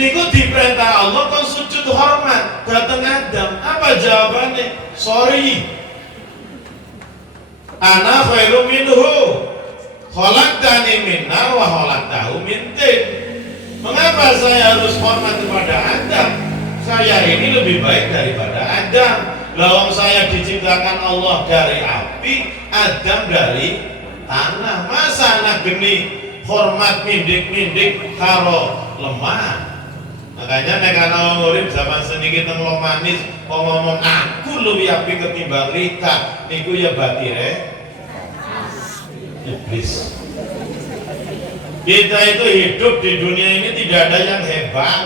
niku diperintah Allah kon sujud hormat dateng Adam. Apa jawabannya? Sorry, ana khairum minhu, khalaqtani min nar wa khalaqtahu min tin. Mengapa saya harus hormat kepada Adam? Saya ini lebih baik daripada Adam. Lawang saya diciptakan Allah dari api, Adam dari tanah. Masa anak geni hormat mindik-mindik karo lemah? Makanya nek ana wong urip zaman seniki teng wong manis kok ngomong aku luwih apik ketimbang Rika, niku ya batire iblis. Kita itu hidup di dunia ini tidak ada yang hebat,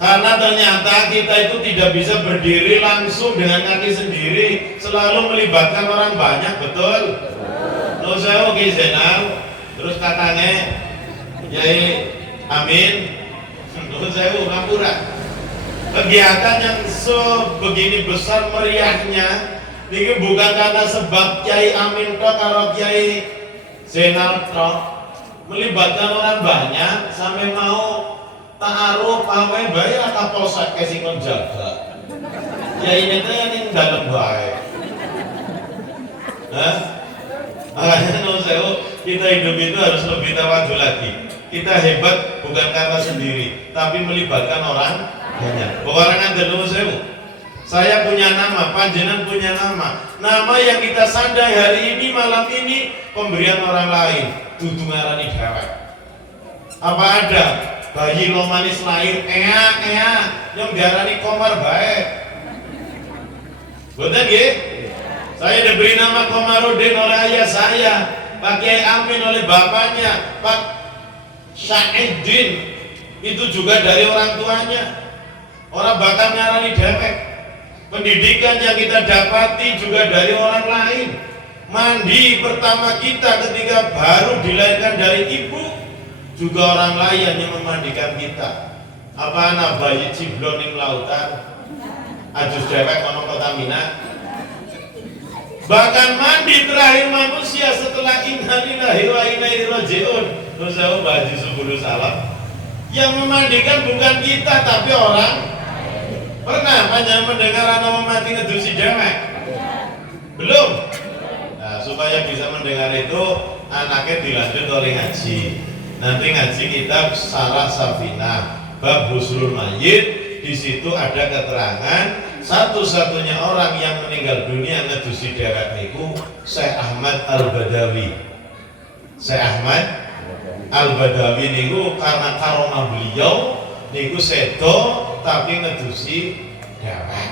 karena ternyata kita itu tidak bisa berdiri langsung dengan kaki sendiri, selalu melibatkan orang banyak, betul? Terus saya oke Zainal, terus kakaknya Yai Amin, terus saya Ngapura. Kegiatan yang sebegini besar meriahnya ini bukan karena sebab Kiai Amin tok karo Kiai Zainal tok, melibatkan orang banyak sampai mau ta'aruf pamai bae aka polsek ke sing jaga. Ya ini teh yang dalam bae. Hah? Makanya kita hidup itu harus lebih tawadu lagi. Kita hebat bukan karena sendiri, tapi melibatkan orang banyak. Orang ada saya punya nama, panjenengan punya nama. Nama yang kita sandai hari ini, malam ini pemberian orang lain. Dudu ngarani dhewek. Apa ada bayi lo manis lahir yang diarani Komar baik? Betul nggih? Saya diberi nama Komarudin oleh ayah saya, Pak Kiai Amin oleh bapaknya, Pak Syahiddin itu juga dari orang tuanya. Orang bakal ngarani dhewek. Pendidikan yang kita dapati juga dari orang lain. Mandi pertama kita ketika baru dilahirkan dari ibu juga orang lain yang memandikan kita. Apa anak bayi ciblon ning lautan ajus dhewek ono Pertamina. Bahkan mandi terakhir manusia setelah innalillahi wa inna ilaihi rajiun. Terus saya baju sebulu salam. Yang memandikan bukan kita tapi orang. Pernah banyak mendengar anak mati ngedusi dhewek? Belum. Nah, supaya bisa mendengar itu anaknya dilanjut oleh ngaji. Nanti ngaji kitab Syarah Safinah bab Husnul Mayyit. Di situ ada keterangan satu-satunya orang yang meninggal dunia ngedusi dhewek niku Syekh Ahmad Al-Badawi. Syekh Ahmad Al-Badawi niku karena karomah beliau niku sedo tapi ngedusi dhewek.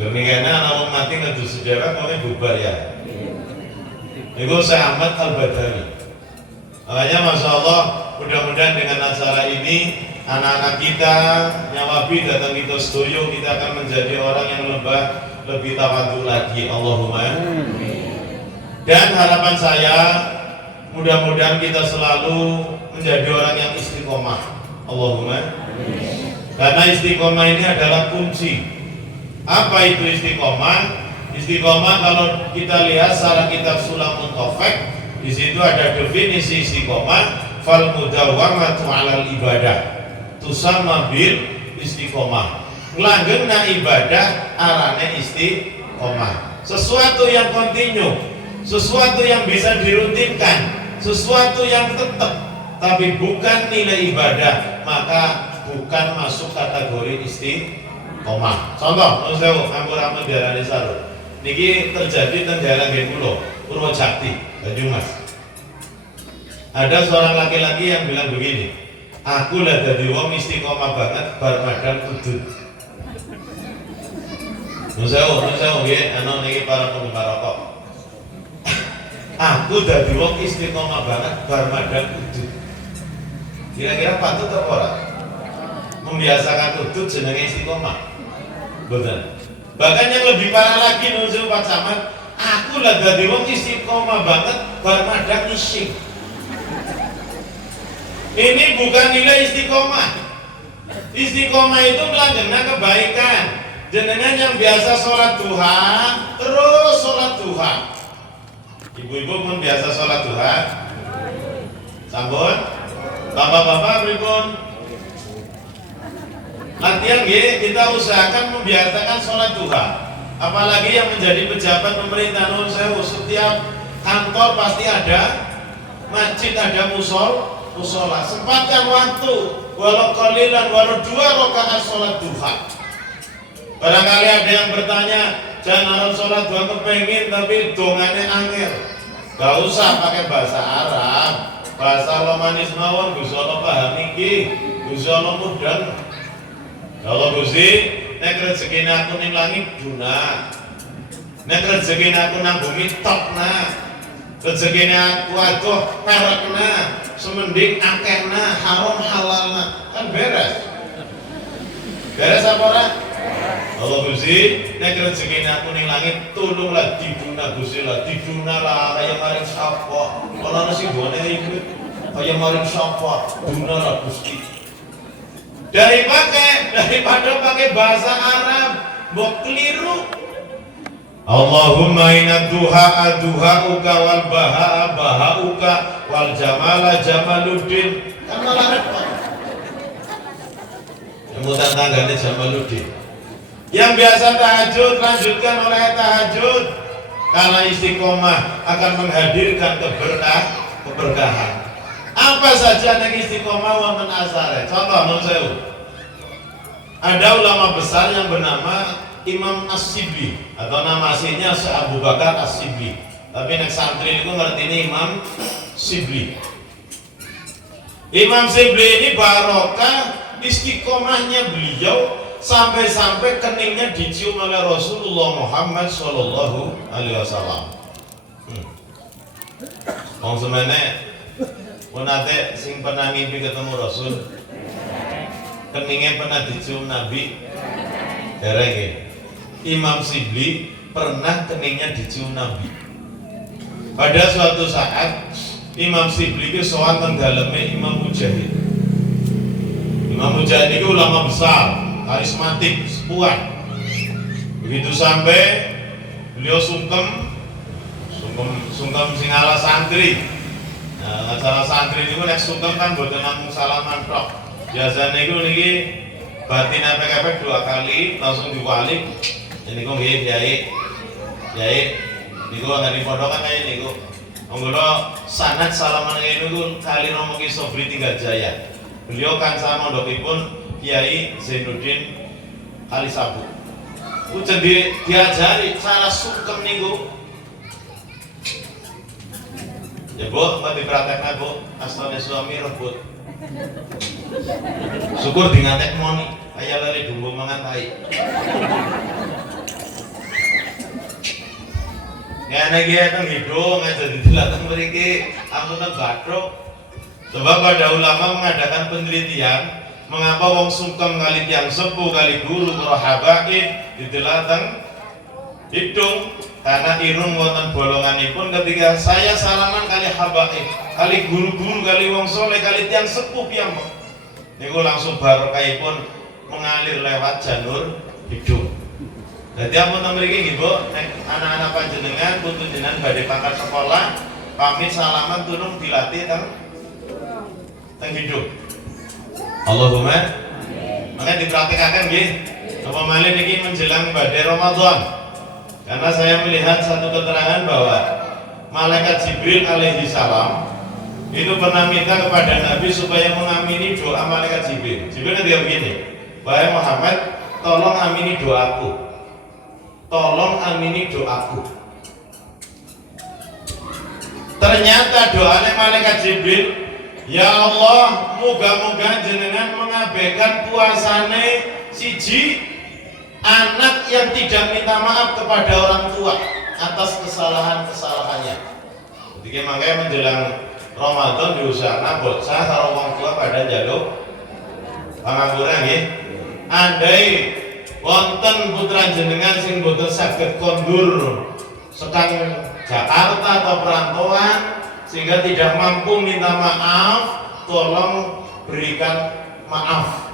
Demikian anak mati ngedusi dhewek mau bubar ya. Niku Syekh Ahmad Al-Badawi. Makanya Masya Allah, mudah-mudahan dengan acara ini anak-anak kita yang wabi datang kita setuju, kita akan menjadi orang yang lebih tawadhu lagi. Allahumma. Dan harapan saya mudah-mudahan kita selalu menjadi orang yang istiqomah. Allahumma. Karena istiqomah ini adalah kunci. Apa itu istiqomah? Istiqomah kalau kita lihat secara kitab Sulamun Taufik, di situ ada definisi istiqomah, fal mudawwamatu 'alal ibadah tusamma bil istiqomah. Langgengna ibadah arane istiqomah. Sesuatu yang kontinu, sesuatu yang bisa dirutinkan, sesuatu yang tetap tapi bukan nilai ibadah, maka bukan masuk kategori istiqomah. Contoh, saya ampun-ampun diarani sarung. Niki terjadi teng daerah nggih kula, Purwojakti. Banyumas. Ada seorang laki-laki yang bilang begini, aku lah dadi wong istiqomah banget bar madang udud. Nusewu nggih, ana niki para penggemar rokok. Aku dadi wong istiqomah banget bar madang udud. Kira-kira patut apa ora? Membiasakan udud jenenge istiqomah. Betul. Bahkan yang lebih parah lagi nusewu Pak Camat, aku lah dadi wong istiqomah banget bar madang ising. Ini bukan nilai istiqomah. Istiqomah itu melanggengna kebaikan. Jenengan yang biasa sholat duha, terus sholat duha. Ibu-ibu pun biasa sholat duha. Sampun? Bapak-bapak pripun? Latihan kita usahakan membiasakan sholat duha. Apalagi yang menjadi pejabat pemerintah Nun Sewu, setiap kantor pasti ada masjid, ada musola. Sempatkan waktu, walau qalilan, walau 2 rakaat sholat duha. Barangkali ada yang bertanya, jangan harus sholat duha kepengin tapi dongannya angel. Gak usah pakai bahasa Arab, bahasa Allah manis mawon, Gusti Allah paham iki, Gusti Allah mudeng. Kalau Gusti, nek rezekine aku ning langit duna, nek rezekine aku nang bumi tokna, rezekine aku adoh perekna, semending akehna, haram halalna, kan beres. Beres apa ora? Allah Gusti, nek rezekine aku ning langit tulunglah diduna Gusti lah, diduna lah kaya maring sapa. Ora ana sing gone iki kaya maring sapa, duna lah Gusti. Daripada pakai bahasa Arab mbok keliru. Allahumma inna duha aduhauka wal baha bahauka wal jamala jamaluddin. Kan malah repot. Yang tanggane Jamaluddin. Yang biasa tahajud lanjutkan oleh tahajud. Karena istiqomah akan menghadirkan keberkahan. Apa saja yang istiqomah wonten asare. Contoh nun sewu. Ada ulama besar yang bernama Imam As-Sibli atau nama aslinya Abu Bakar As-Sibli. Tapi nek santri itu ngerti Imam Sibli. Imam Sibli ini barokah istiqomahnya beliau sampai-sampai keningnya dicium oleh Rasulullah Muhammad Sallallahu Alaihi Wasallam. Wong semene nate sing pernah mimpi ketemu Rasul, keningnya pernah dicium Nabi, dereng. Imam Sibli pernah keningnya dicium Nabi. Pada suatu saat Imam Sibli itu soal tenggaleme Imam Mujahid. Imam Mujahid itu ulama besar, karismatik, sepuan. Begitu sampai beliau sungkem sing ala santri. Nah, acara santri itu nek sungkem kan boten namung salaman tok. Biasane iku niki batin apik-apik 2 kali langsung diwalik. Ini kok nggih Kiai niku ngene foto kan kaya niku. Monggo sanad salaman ngene niku kali Romo Ki Sobri Tinggajaya. Beliau kan sama mondokipun Kiai Zainuddin Kalisabu. Ujen diajari cara sungkem niku. Ya Bu, mbak dipraktekna Bu, astane suami rebut. Syukur di ngantek moni, kaya lali dumbo mangan tai. Ngene iki teng hidung aja dilatih mriki, aku teng bathuk. Sebab pada ulama mengadakan penelitian mengapa wong sungkem kali tiyang sepuh kali guru para habaib didelateng hidung. Karena irung wonten bolonganipun ketika saya salaman kali habaib, kali guru-guru, kali wong soleh, kali tiang sepuh piyambak. Niku langsung barokahipun mengalir lewat janur hidung. Jadi ampun mriki nggih Bu, nek anak-anak panjenengan putu jenengan badhe pangkat sekolah, pamit salaman tulung dilatih teng hidung. Allahumma maka dipraktikaken nggih. Apa malih niki menjelang badhe Ramadan. Karena saya melihat satu keterangan bahwa malaikat Jibril alaihi salam itu pernah minta kepada Nabi supaya mengamini doa malaikat Jibril. Jibril ketika begini, wahai Muhammad, tolong amini doaku, tolong amini doaku. Ternyata doanya malaikat Jibril, ya Allah, moga-moga jenengan mengabaikan puasane siji anak yang tidak minta maaf kepada orang tua atas kesalahan-kesalahannya. Jadi makanya menjelang Ramadan diusahakan bocah karo orang tua pada jaluk pangapuran ya. Andai wonten putra jenengan sing boten saged kondur sekang Jakarta atau perantauan sehingga tidak mampu minta maaf, tolong berikan maaf.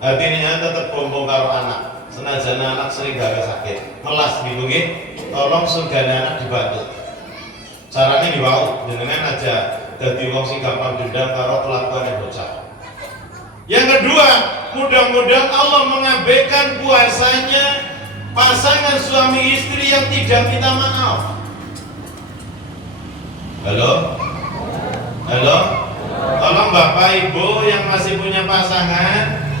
Hatinya tetap bombong karo anak. Senajan anak sering gagal sakit, melas gitu tolong surgane anak dibantu. Caranya diwau, jenengan aja dadi wong sing gampang dendam karo kelakuane bocah. Yang kedua, mudah-mudahan Allah mengabaikan puasanya pasangan suami istri yang tidak minta maaf. Halo? Halo? Tolong Bapak Ibu yang masih punya pasangan,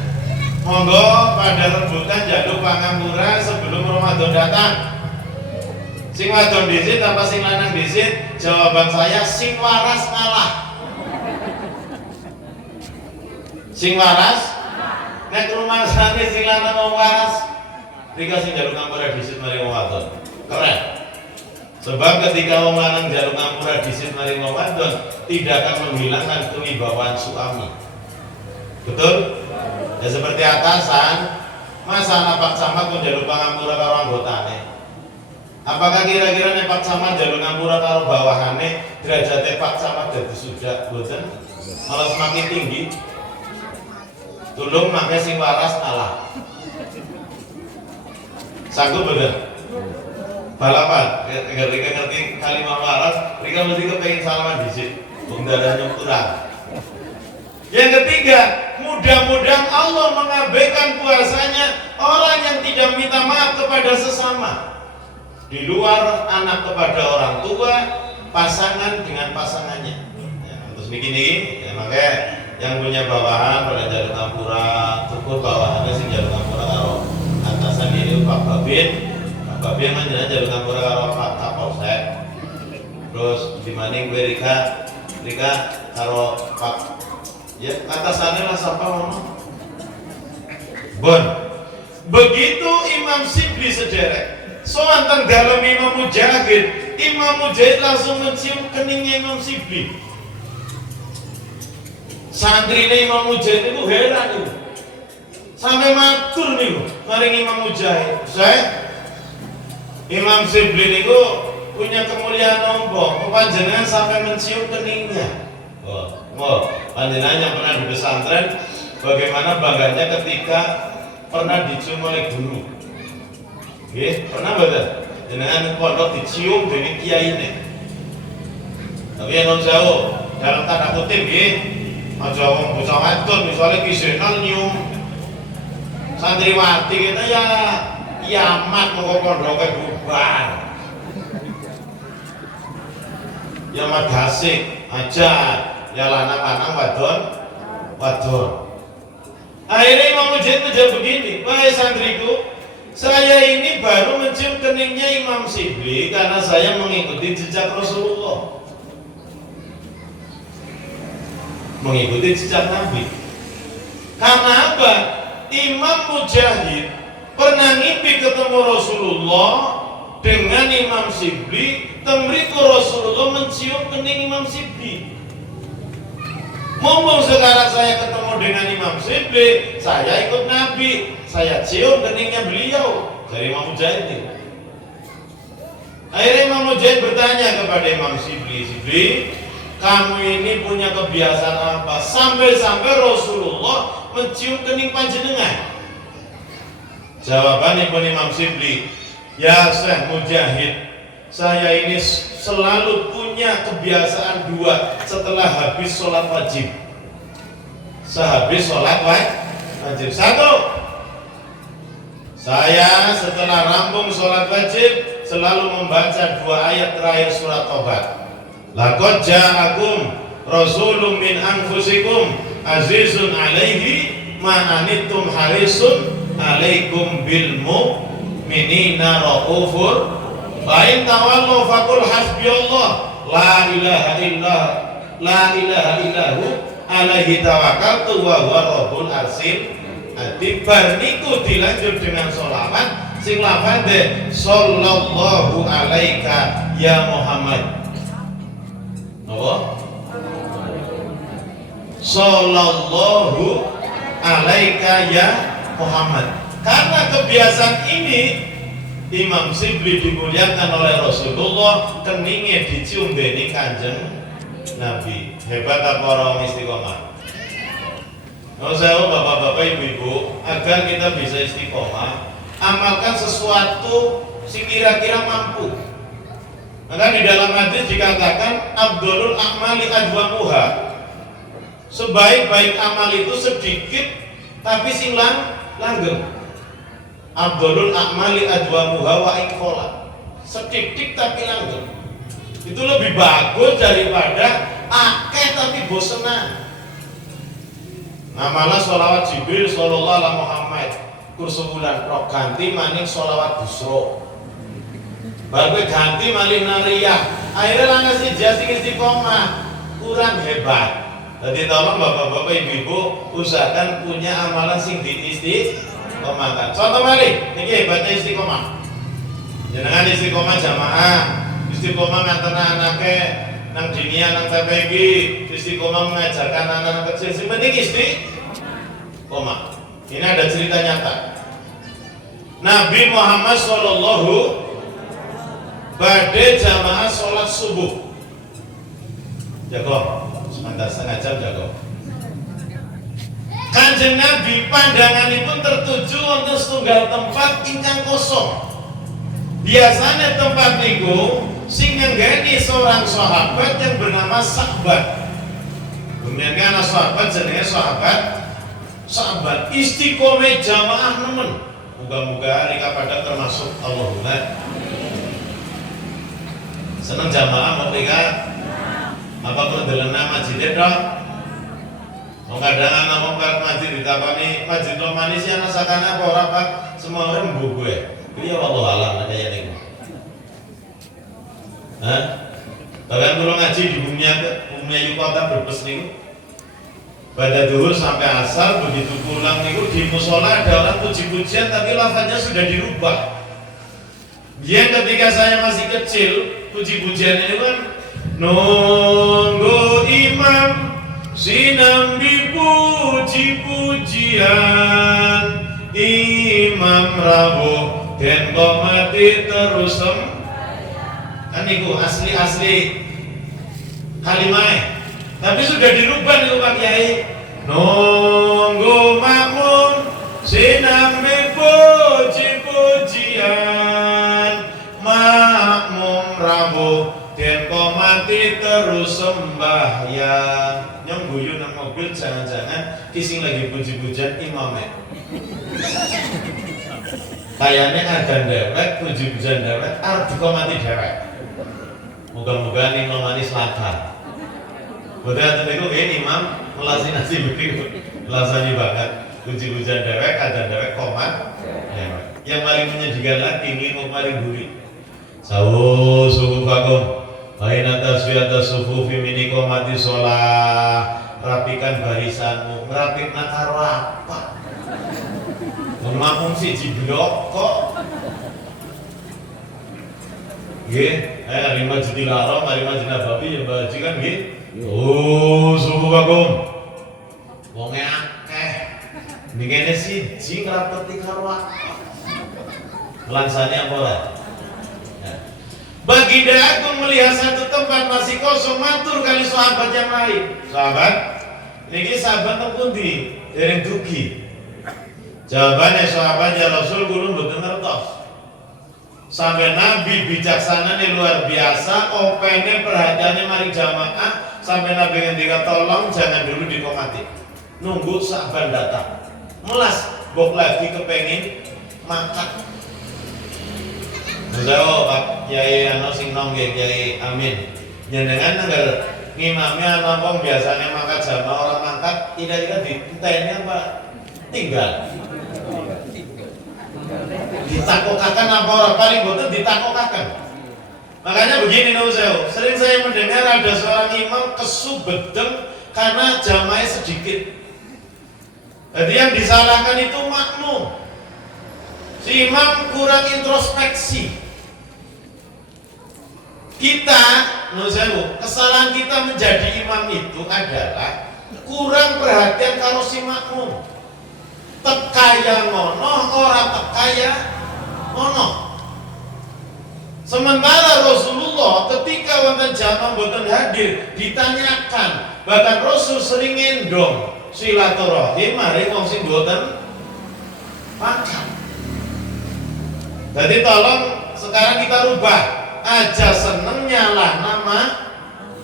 monggo pada rebutan jaluk pangamura sebelum Ramadan datang. Sing wadon disit apa sing lanang disit? Jawaban saya sing waras ngalah. Sing waras? Nek rumah sane sing lanang wong waras, rika sing jaluk ngampura disit mari wong wadon. Keren. Sebab ketika wong lanang jaluk ngampura disit mari wong wadon, tidak akan menghilangkan kewibawaan suami. Betul? Ya seperti atasan, masa anak Pak Camat pun jaluk pangampura karo anggotane. Apakah kira-kira nek Pak Camat jaluk ngampura karo bawahane, derajate Pak Camat dadi sudah boten? Malah semakin tinggi. Tulung make sing waras kalah. Sanggup bener? Balapan, ketika ngerti kalimat waras, mereka mesti kepengen salaman dhisik. Wong darahnya kurang. Yang ketiga, mudah-mudahan Allah mengabaikan puasanya orang yang tidak minta maaf kepada sesama. Di luar anak kepada orang tua, pasangan dengan pasangannya. Ya, terus bikin ini, ya, makanya yang punya bawahan pada jalur ngampura, cukup bawahannya sing jalur ngampura karo atasan ini Pak Babin. Pak Babin manjalan jalur ngampura karo Pak Kapolsek. Terus di maning gue Rika karo Pak ya atasannya lah siapa ngono. Bon. Begitu Imam Sibli sederek. Soal dalam Imam Mujahid langsung mencium keningnya Imam Sibli. Santrine Imam Mujahid itu heran itu. Sampai matur nih, maring Imam Mujahid. Saya Imam Sibli itu punya kemuliaan nompo. Panjenengan sampai mencium keningnya. Oh, panjenengan yang pernah di pesantren, bagaimana bangganya ketika pernah dicium oleh guru. Pernah betul? Jenengan pondok dicium dengan kiai ini. Tapi yang non jauh dalam tanda kutip, aja wong bocah wadon misalnya kisenal nyium santriwati kita ya kiamat mau pondoknya bubar. Ya madasik aja, ya lanang-lanang wadon. Akhirnya Imam Mujahid menjawab begini, wahai santriku, saya ini baru mencium keningnya Imam Sibli karena saya mengikuti jejak Rasulullah, mengikuti jejak Nabi. Karena apa? Imam Mujahid pernah ngimpi ketemu Rasulullah dengan Imam Sibli, temriku Rasulullah mencium kening Imam Sibli. Mumpung sekarang saya ketemu dengan Imam Sibli, saya ikut Nabi, saya cium keningnya beliau dari Imam Mujahid ini. Akhirnya Imam Mujahid bertanya kepada Imam Sibli, kamu ini punya kebiasaan apa? Sampai-sampai Rasulullah mencium kening panjenengan. Jawaban Imam Sibli, ya Syekh Mujahid, saya ini selalu punya kebiasaan dua setelah habis sholat wajib. Sehabis sholat wajib. Satu, saya setelah rampung sholat wajib selalu membaca dua ayat terakhir surat Tobat. Laqad ja'akum rasulun min anfusikum azizun alaihi ma anittum harisun alaikum bil mu'minina raufur. Fa'in tawallu faqul hasbiyallah la ilaha illahu alaihi tawakkaltu wa huwa rabbul arsyil adzim. Bar niku dilanjut dengan sholawat sing lafadze sallallahu alaika ya Muhammad. Napa? Sallallahu alaika ya Muhammad. Karena kebiasaan ini Imam Sibli dimuliakan oleh Rasulullah, keningnya dicium dening Kanjeng Nabi. Hebat apa orang istiqomah? Kalau saya bapak-bapak ibu-ibu, agar kita bisa istiqomah, amalkan sesuatu si kira-kira mampu. Maka di dalam hadis dikatakan Abdulul a'mali adwamuha, sebaik-baik amal itu sedikit tapi sing langgeng. Abdulul a'mali adwamuha wa ikhola, sedikit tapi langgeng. Itu lebih bagus daripada akeh tapi bosenan. Amalah sholawat Jibril sallallahu alaihi Muhammad kursu bulan rok ganti maning sholawat busro. Baru ganti malih nariyah. Akhirnya lantas ijazah istiqomah kurang hebat. Jadi tolong bapak-bapak ibu-ibu usahakan punya amalan sing diistiqomahkan. Contoh malih, ini hebatnya istiqomah. Jenengan istiqomah jamaah, istiqomah nganter anaknya nang dinia nang TPG, istiqomah mengajarkan anak-anak kecil. Sing penting istiqomah. Ini ada cerita nyata. Nabi Muhammad sallallahu badai jamaah sholat subuh, jago sebentar setengah jam jago. Kanjeng Nabi pandangan itu tertuju untuk setunggal tempat ingkang kosong. Biasanya tempat niku sing nggeni seorang sahabat yang bernama Sa'bah. Kemudian anak sahabat jenenge sahabat istiqomah jamaah nemen. Moga-moga rika pada termasuk Allahumma seneng jamaah mau nikah apa perdelena masjid dong mengkadangan ngomong ke masjid ditakoni masjid lo manis ya nasakana apa orang pak semua orang mbu gue iya Allah alam kayak ini bahkan kalau ngaji di bumi Yukota Brebes nih pada duhur sampai asar begitu pulang nih di musola ada orang puji-pujian tapi lafaznya sudah dirubah. Dia ketika saya masih kecil puji-pujian ini kan nunggu imam sinam dipuji-pujian imam rawuh dan komati terus kan itu asli kalimah tapi sudah dirubah nih Pak Kiai nunggu makmum sinam dipuji-pujian makmum rawuh den komati terus sembahyang nyong guyu nang mobil jangan-jangan kising lagi puji-pujian imamnya kayaknya ada dewek puji-pujian dewek arep dikomati dewek moga-moga ning manis lakar betul niku imam melasi nasi begitu lasani banget puji-pujian dewek ada dewek komat yang paling menyajikan lagi ini mau paling gurih sawu subuh bagong baina taswiyata sufufi mini komati sholah rapikan barisanmu merapikna karo apa ngomong siji blok kok nggih hari Masjidil Haram hari Masjid Nabawi ya baji kan nggih subuh bagong wonge akeh ngene siji ngrapeti karo apa langsane apa ora Baginda Agung melihat satu tempat masih kosong matur kali sahabat yang lain. Sahabat, ini sahabat tempundi dereng dugi. Jawabannya sahabat ya Rasul gulung mboten ngertos. Sampai Nabi bijaksana nih luar biasa, opene perhatiannya mari jamaah sampai Nabi ngendika tolong jangan dulu dikomati. Nunggu sahabat datang. Melas bok lagi kepengin makan. Jauh Pak Kiai ano sing nom Kiai Amin. Jenengan nanggal ngimami ana wong biasanya mangkat jamaah orang mangkat kira-kira ditenteni apa tinggal. Ditakokakan apa orang paling boten ditakokakan. Makanya begini nih saya, sering saya mendengar ada seorang imam kesu bedeng karena jamaahnya sedikit. Jadi yang disalahkan itu makmum. Si imam kurang introspeksi. Kita, menurut saya, kesalahan kita menjadi imam itu adalah kurang perhatian kalau si makmum. Tekaya ngono, orang tekaya ngono. Sementara Rasulullah ketika wonten jamaah boten hadir ditanyakan, bahkan Rasul sering ngendong silaturahim mari wong sing boten makan. Jadi tolong sekarang kita rubah aja seneng nyalah nama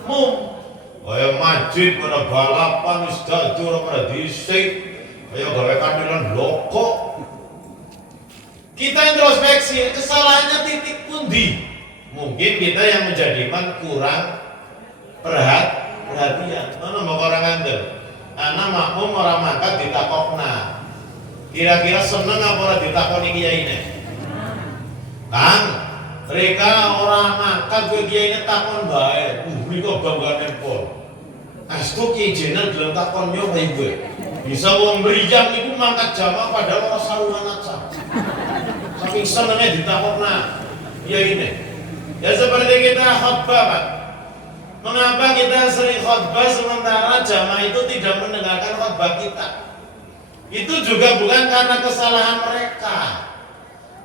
mum. Kaya masjid pada balapan wis dadi ora pada dhisik. Kaya gawe kandilan loko. Kita introspeksi, kesalahannya titik pundi? Mungkin kita yang menjadi iman kurang perhatian. Mana mau orang ngandel? Anak makmum orang mangkat ditakokna. Kira-kira seneng apa ora ditakoni kiyaine? Kang, mereka orang mangkat kowe kiyaine takon bae. Mriko banggane pol. Astu ki jeneng dalam takon yo bae kowe. Bisa wong mriyang niku mangkat jamaah padahal ora sarungan aja. Saking senengnya ditakokna kiyaine. Ya seperti kita khutbah, Pak. Mengapa kita sering khutbah sementara jamaah itu tidak mendengarkan khutbah kita? Itu juga bukan karena kesalahan mereka.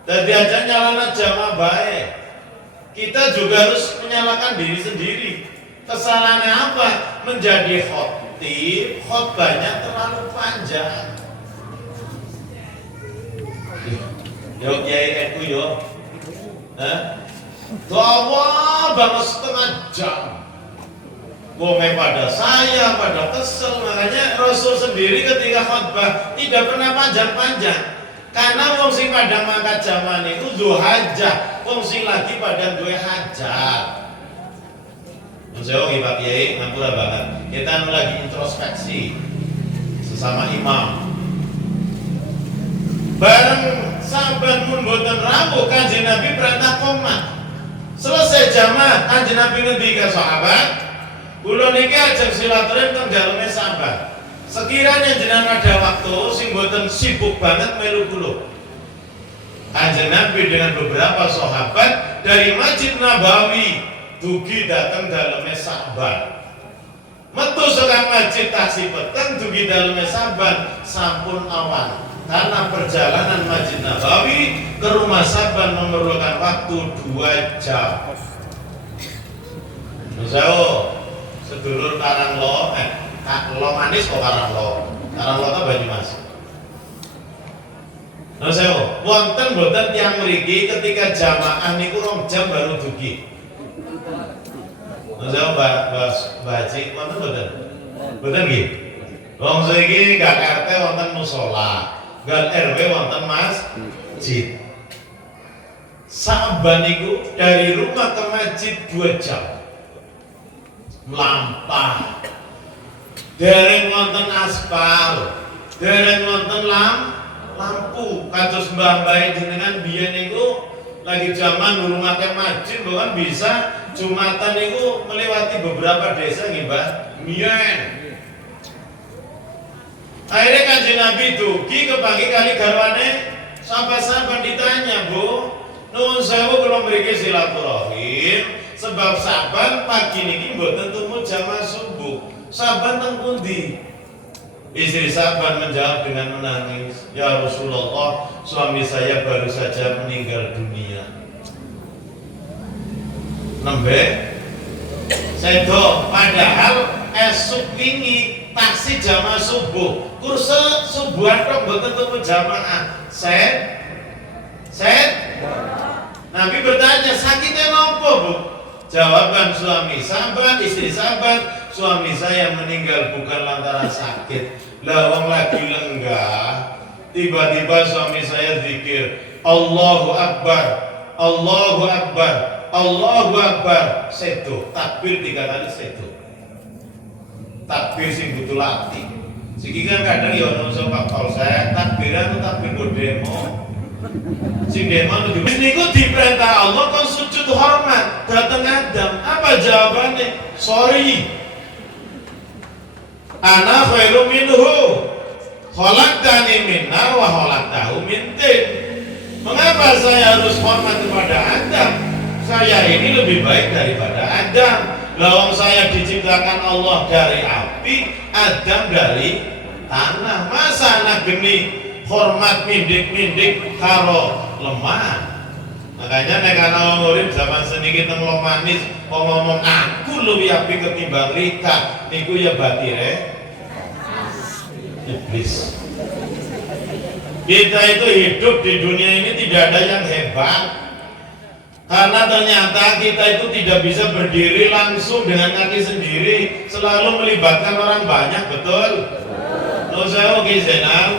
Jadi aja nyalana jamaah baik. Kita juga harus menyalahkan diri sendiri. Kesalahannya apa? Menjadi khotib, khutbahnya terlalu panjang. Yo kiai aku yo. Dawa banget setengah jam. Wongnya pada saya, pada kesel. Makanya Rasul sendiri ketika khutbah tidak pernah panjang-panjang. Karena wong sing pada mangkat jaman itu duwe hajat, wong sing lagi pada duwe hajat. Saya Pak Kiai ngampura banget. Kita lagi introspeksi sesama imam. Bareng sahabat mun boten rawuh Kanjeng Nabi perintah qomat. Selesai jamaah Kanjeng Nabi ngendika sahabat, kula niki ajeng silaturahim teng daleme sahabat. Sekiranya jenengan ada waktu sing boten sibuk banget melu kula. Kanjeng Nabi dengan beberapa sahabat dari Masjid Nabawi dugi datang daleme sahabat. Metu saka masjid taksi peteng dugi daleme sahabat sampun awan. Karena perjalanan Masjid Nabawi ke rumah sahabat memerlukan waktu 2 jam. Misalnya sedulur Karanglo, lo manis kok Karanglo itu Banyumas. Nah saya, wonten boten tiang mriki ketika jamaah niku 2 jam baru dugi. Nah saya Mbak Cik, wonten boten? Boten nggih. Wong saiki gak RT wonten musala, gak RW wonten masjid. Saban niku dari rumah ke masjid 2 jam. Melampah. Dereng wonten aspal, dereng wonten lampu. Kados mbah-mbah jenengan biyen niku lagi zaman durung akeh masjid bahkan bisa Jumatan niku melewati beberapa desa nggih, Mbah. Biyen. Akhirnya Kanjeng Nabi dugi kepagi kali garwane sahabat-sahabat ditanya, Bu, nuwun sewu kula mriki silaturahim sebab saban pagi niki mboten temu jamaah subuh. Saban teng pundi? Istri sahabat menjawab dengan menangis, "Ya Rasulullah, suami saya baru saja meninggal dunia." Nembe sedo padahal esuk wingi taksi jamaah subuh. Kurse subuhan kok mboten temu jamaah. Set. Nabi bertanya, "Sakitnya napa, Bu?" Jawaban suami sahabat, istri sahabat, "Suami saya meninggal bukan lantaran sakit." Lah wong lagi lenggah, tiba-tiba suami saya zikir, "Allahu Akbar, Allahu Akbar, Allahu Akbar." Sedo, takbir 3 kali sedo. Takbir sing butuh latih. Siki kan kadang ya ono Pak Paul saya takbiran atau takbir demo. Sing demo niku diperintah Allah kon sujud hormat dateng Adam. Apa jawabannya? Sorry. Ana khairu minhu. Khalaqtani min nar wa khalaqtahu min tin. Mengapa saya harus hormat kepada Adam? Saya ini lebih baik daripada Adam. Lawang saya diciptakan Allah dari api, Adam dari tanah. Masa anak geni hormat mindik-mindik karo lemah. Makanya nek ana wong urip zaman seniki teng manis kok ngomong aku luwih apik ketimbang Rika, niku ya batire iblis. Kita itu hidup di dunia ini tidak ada yang hebat. Karena ternyata kita itu tidak bisa berdiri langsung dengan kaki sendiri, selalu melibatkan orang banyak, betul? Terus saya oke Zainal,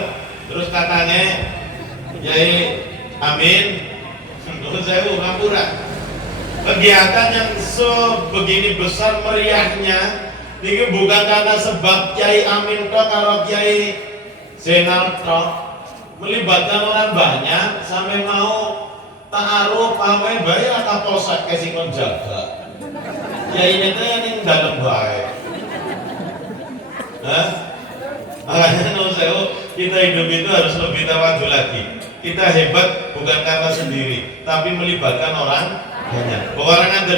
terus katanya Yai Amin, terus saya ngapura. Kegiatan yang sebegini besar meriahnya ini bukan karena sebab Kiai Amin tok karo Kiai Zainal tok, melibatkan orang banyak sampai mau ta'aruf pamai bae aka polsek kesingkon jaga. Ya ini tuh yang dalam bae. Hah? Makanya menurut saya kita hidup itu harus lebih tawadu lagi. Kita hebat bukan karena sendiri, tapi melibatkan orang banyak. Orang ada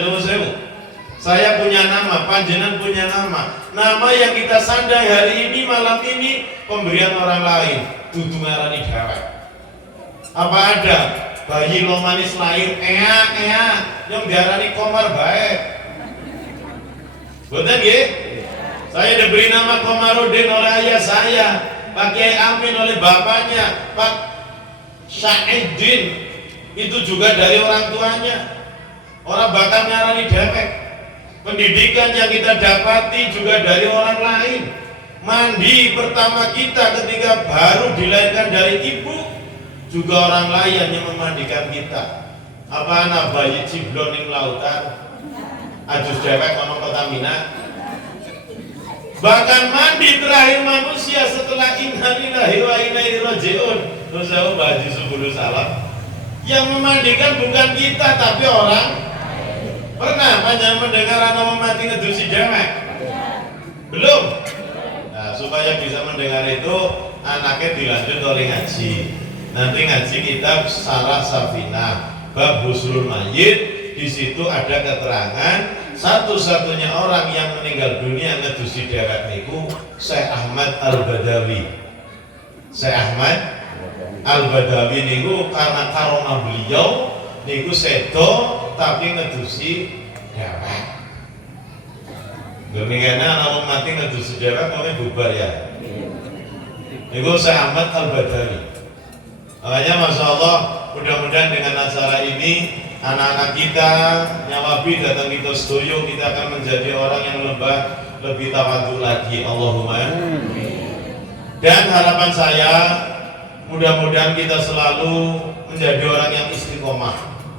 saya punya nama, panjenengan punya nama. Nama yang kita sandai hari ini, malam ini pemberian orang lain. Dudu ngarani dhewek. Apa ada bayi lo manis lahir, yang diarani Komar baik. Betul ya? Saya diberi nama Komarudin oleh ayah saya, Pak Kiai Amin oleh bapaknya, Pak Syahiddin itu juga dari orang tuanya. Orang bakal ngarani dhewek. Pendidikan yang kita dapati juga dari orang lain. Mandi pertama kita ketika baru dilahirkan dari ibu juga orang lain yang memandikan kita. Apa anak bayi ciblon ning lautan ajus dewek ono Pertamina. Bahkan mandi terakhir manusia setelah inna lillahi wa inna ilaihi rajiun. Terus saya baju sebelum salam. Yang memandikan bukan kita tapi orang. Pernah banyak mendengar anak mati ngedusi dewek? Belum? Nah, supaya bisa mendengar itu anaknya dilanjut oleh ngaji. Nanti ngaji kitab Syarah Safinah bab Husnul Mayyit. Di situ ada keterangan satu-satunya orang yang meninggal dunia ngedusi dewek niku Syekh Ahmad Al-Badawi. Syekh Ahmad Al-Badawi niku karena karomah beliau niku sedo tapi ngedusi dewek. Demikiannya anak mati ngedusi dewek mau bubar ya. Niku Syekh Ahmad Al-Badawi. Makanya Masya Allah, mudah-mudahan dengan acara ini anak-anak kita nyawabi datang kita setuju, kita akan menjadi orang yang lebih tawadu lagi. Allahumma. Dan harapan saya mudah-mudahan kita selalu menjadi orang yang istiqomah.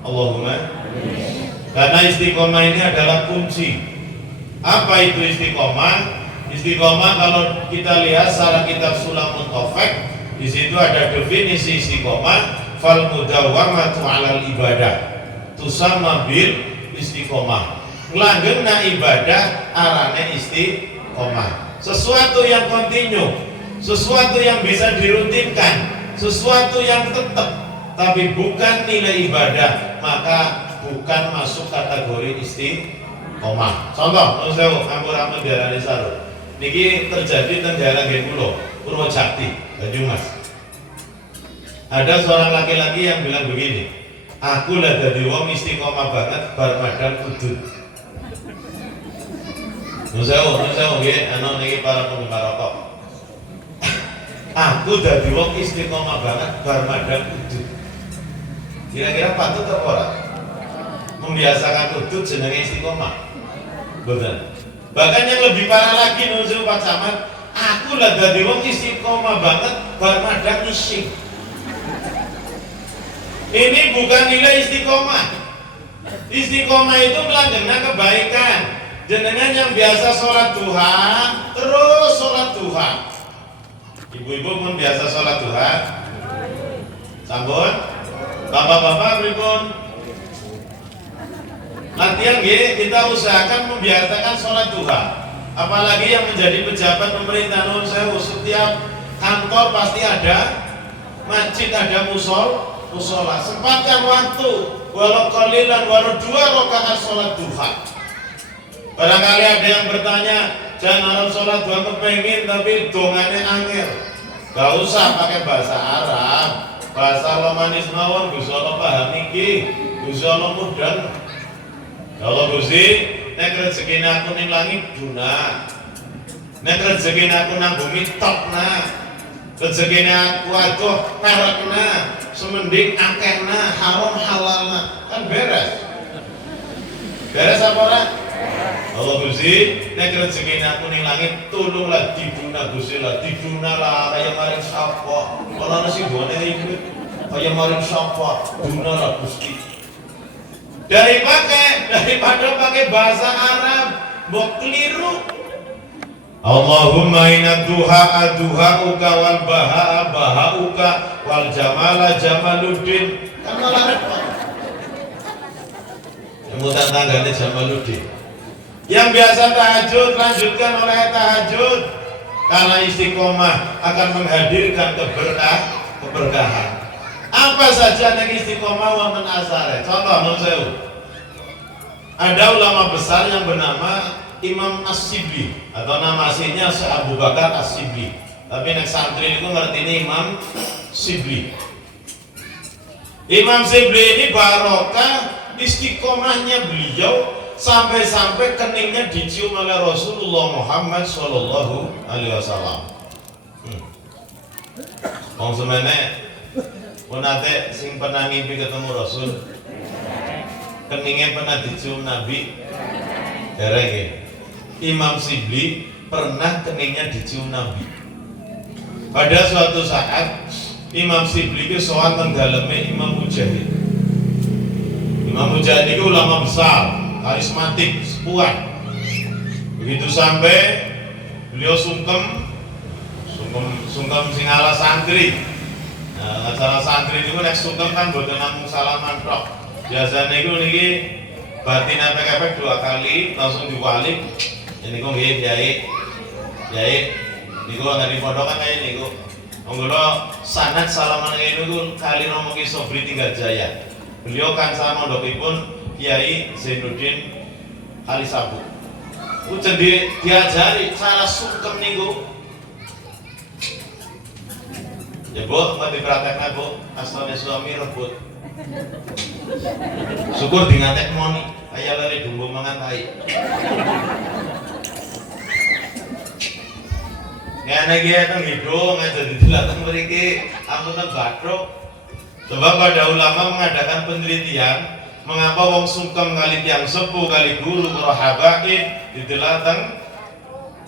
Allahumma. Karena istiqomah ini adalah kunci. Apa itu istiqomah? Istiqomah kalau kita lihat secara kitab Sulamut Taufik, di situ ada definisi istiqomah, fal mudawwamatu 'alal ibadah tusamma bil istiqomah. Langgengna ibadah arane istiqomah. Sesuatu yang kontinu, sesuatu yang bisa dirutinkan, sesuatu yang tetap, tapi bukan nilai ibadah, maka bukan masuk kategori istiqomah. Contoh, nusewu ampun-ampun diarani sarung. Niki terjadi teng daerah nggih kula, Purwojakti, Banyumas. Ada seorang laki-laki yang bilang begini, aku lah dadi wong istiqomah banget bar madang udud. Nusewu nggih, ana niki para penggemar rokok. Aku dadi wong istiqomah banget bar madang udud. Kira-kira patut apa ora? Membiasakan udud jenenge istiqomah. Betul. Bahkan yang lebih parah lagi nusul Pak Camat, aku lah dadi wong istiqomah banget bar madang isyik. Ini bukan nilai istiqomah. Istiqomah itu melanggengna kebaikan. Jenengan yang biasa sholat duha, terus sholat duha. Ibu-ibu pun biasa sholat duha. Sampun? Bapak-bapak pripun? Latihan kita usahakan membiasakan sholat duha. Apalagi yang menjadi pejabat pemerintah nun sewu, setiap kantor pasti ada masjid, ada musola. Sempatkan waktu walau qalilan walau 2 rakaat sholat duha. Barangkali ada yang bertanya, jangan harus sholat duha kepengin tapi dongannya angel. Gak usah pakai bahasa Arab, bahasa lo manis mawon, Gusti Allah paham iki, Gusti Allah mudan. Kalau Gusti, nek rezeki aku ning langit guna, nek rezeki aku nang bumi top nah. rezekine aku adoh merekna semending akehna haram halalna kan beres apa ora? Allah Gusti nek rezekine aku ning langit tulunglah diduna Gusti lah diduna lah kaya maring sapa ora ana sing gone iki kaya maring sapa duna lah Gusti daripada pakai bahasa Arab mbok keliru. Allahumma inna duha aduhauka wal baha bahauka wal jamala jamaluddin kan malah repot. Yang mau tanggane Jamaluddin yang biasa tahajud lanjutkan oleh tahajud karena istiqomah akan menghadirkan keberkahan. Apa saja yang istiqomah wonten asare. Contoh nun sewu. Ada ulama besar yang bernama Imam As-Sibli atau nama aslinya Abu Bakar As-Sibli. Tapi nek santri itu ngerti Imam Sibli. Imam Sibli ini barokah istiqomahnya beliau sampai-sampai keningnya dicium oleh Rasulullah Muhammad Sallallahu Alaihi Wasallam. Wong semene nate sing pernah ngimpi ketemu Rasul, keningnya pernah dicium Nabi, dereng. Imam Sibli pernah keningnya dicium Nabi. Pada suatu saat Imam Sibli itu soal tenggaleme Imam Mujahid. Imam Mujahid itu ulama besar, karismatik, sepuan. Begitu sampai beliau sungkem sing ala santri. Nah, acara santri itu nek sungkem kan boten namung salaman tok. Biasanya itu niki batin apik-apik 2 kali langsung diwalik. Ini kok nggih Kiai niku ana di pondok kan kaya niku. Monggo sanad salaman niku kali Romo Ki Sobri Tinggajaya. Beliau kan sama mondokipun Kiai Zainuddin Kalisabu. Ujen diajari cara sungkem niku. Ya Bu, mau dipraktekna Bu, astane suami rebut. Syukur di ngantek moni, kaya lele dumbo mangan tai. Ngene iki teng hidung aja dilatih mriki, ampun bathuk. Sebab pada ulama mengadakan penelitian mengapa wong sungkem kali tiang sepuh kali guru para habaib didelateng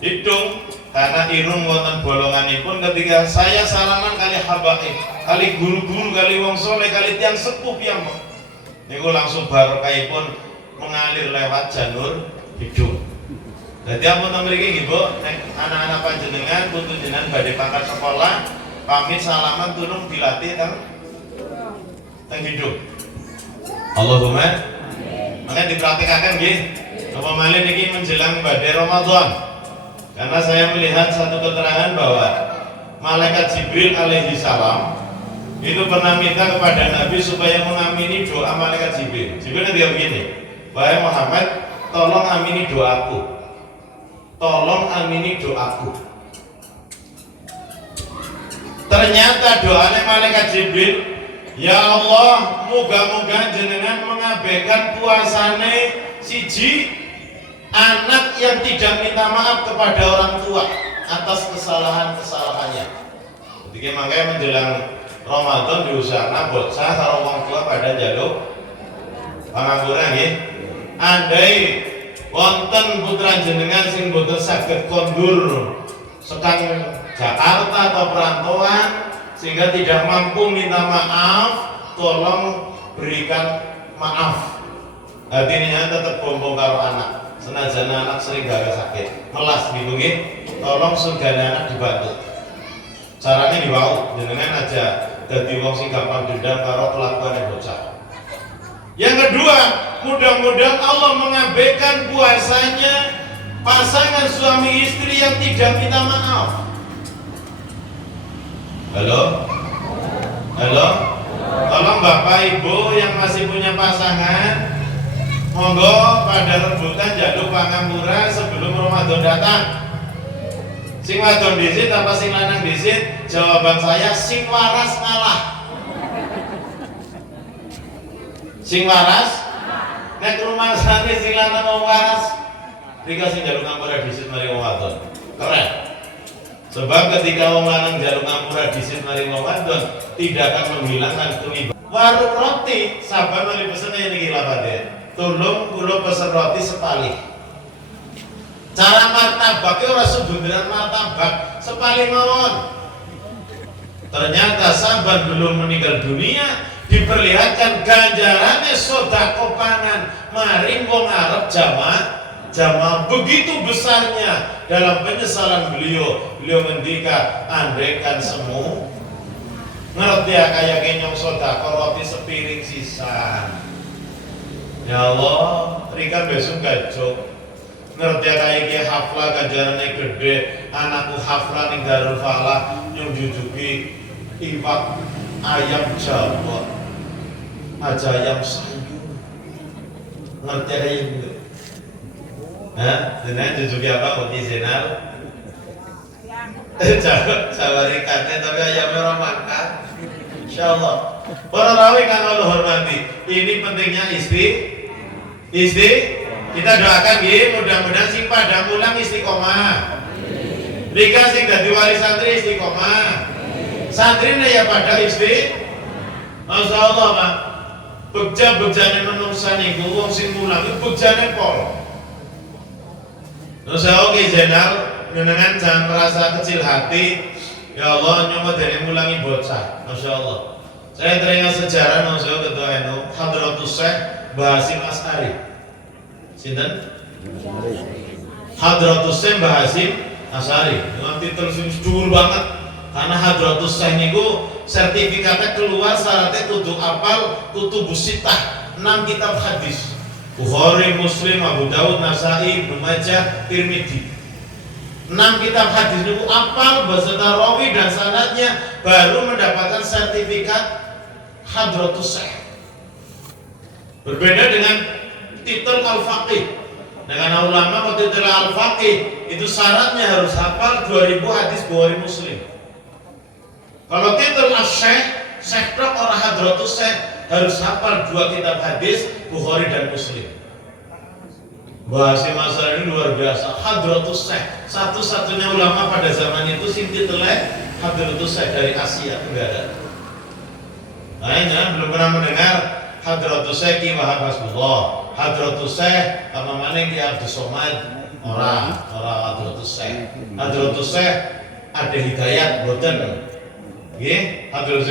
hidung karena irung wonten bolonganipun ketika saya salaman kali habaib kali guru-guru kali wong soleh kali tiang sepuh piyambak niku langsung barokahipun mengalir lewat janur hidung. Jadi ampun mriki nggih Bu, nek anak-anak panjenengan putu jenengan badhe pangkat sekolah pamit salaman tulung dilatih teng hidung. Allahumma maka diperhatikan nggih. Apa malih niki menjelang badhe Ramadan. Karena saya melihat satu keterangan bahwa malaikat Jibril alaihi salam itu pernah minta kepada Nabi supaya mengamini doa malaikat Jibril. Jibril nanti begini, wahai Muhammad, tolong amini doaku. Tolong amini doaku. Ternyata doanya malaikat Jibril, ya Allah, moga-moga jenengan mengabaikan puasane siji anak yang tidak minta maaf kepada orang tua atas kesalahan-kesalahannya. Jadi makanya menjelang Ramadan diusahakan bocah karo wong tua pada jaluk pangapunten nggih. Andai wonten putra jenengan sing boten saged kondur sekang Jakarta atau perantauan sehingga tidak mampu minta maaf, tolong berikan maaf. Hatinya tetap bombong karo anak. Senajan anak sering gara sakit, melas gitu nggih. Tolong surgane anak dibantu. Caranya diwau, jenengan aja dadi wong sing gampang dendam karo kelakuan bocah. Yang kedua, mudah-mudahan Allah mengabaikan puasanya pasangan suami istri yang tidak minta maaf. Halo? Halo? Tolong Bapak Ibu yang masih punya pasangan, monggo pada rebutan jaluk pangamura sebelum Ramadan datang. Sing wadon disit apa sing lanang disit? Jawaban saya sing waras ngalah. Sing waras? Nek rumah sane sing lanang wong waras, dikasih jaluk pangamura disit mari wong wadon. Keren. Sebab ketika wong lanang jaluk ngampura disin mari wong wadon tidak akan menghilangkan kewibawan. Warung roti saban mari pesen ini gila pade. Tulung kula pesen roti sepali. Cara martabaknya ora sebunderan martabak sepali mawon. Ternyata saban belum meninggal dunia diperlihatkan ganjarannya sedekah pangan maring wong Arab jamaah begitu besarnya. Dalam penyesalan beliau ngendika andaikan semu ngerti ya kayak kenyong sedekah roti sepiring sisa. Ya Allah, rika besok gajok ngerti ya kayak ke haflah ganjarannya gede. Anakku haflah ning Darul Falah yang jujuki iwak ayam Jawa aja ayam sayur ngerti ya kayak gitu. Dengan jujuki apa Uti Zainal? Sawarikatnya tapi ayamnya orang makan. Insyaallah. Para rawi kang Allah hormati. Ini pentingnya istri. Kita doakan nggih mudah-mudahan sing pada mulang istiqomah. Rika sing dadi wali santri istiqomah. Santrine ya pada istri. Masyaallah, Pak. Begja-bejane menungsa niku wong sing mulang begjane pol. Terus saya oke Zainal, menengan jangan merasa kecil hati. Ya Allah, nyoba dari mulangi bocah. Masya Allah. Saya teringat sejarah nongso ketua NU Hadratus Syekh Bahasim As'ari. Sinten? Hadratus Syekh Bahasim As'ari. Dengan titel sing dhuwur banget. Karena Hadratus Syekh niku sertifikatnya keluar syaratnya kudu apal kutubus sittah 6 kitab hadis. Bukhari, Muslim, Abu Dawud, Nasai, Ibnu Majah, Tirmidzi. 6 kitab hadis itu apal beserta rawi dan sanadnya baru mendapatkan sertifikat Hadratus Syekh. Berbeda dengan titel Al-Faqih. Dengan ulama titel Al-Faqih itu syaratnya harus hafal 2000 hadis Bukhari Muslim. Kalau titel Asy-Syekh, Syekh Dok orang Hadratus Syekh harus hafal 2 kitab hadis Bukhari dan Muslim. Bahasa masalah ini luar biasa. Hadratus Syekh, satu-satunya ulama pada zaman itu sing titelnya Hadratus Syekh dari Asia Tenggara. Nah, belum pernah mendengar Hadratus Syekh Ki Wahab Hasbullah, Hadratus Syekh apa mana Ki Abdus Somad, orang Hadratus Syekh. Hadratus Syekh ada hidayat boten. Nggih, Hadratus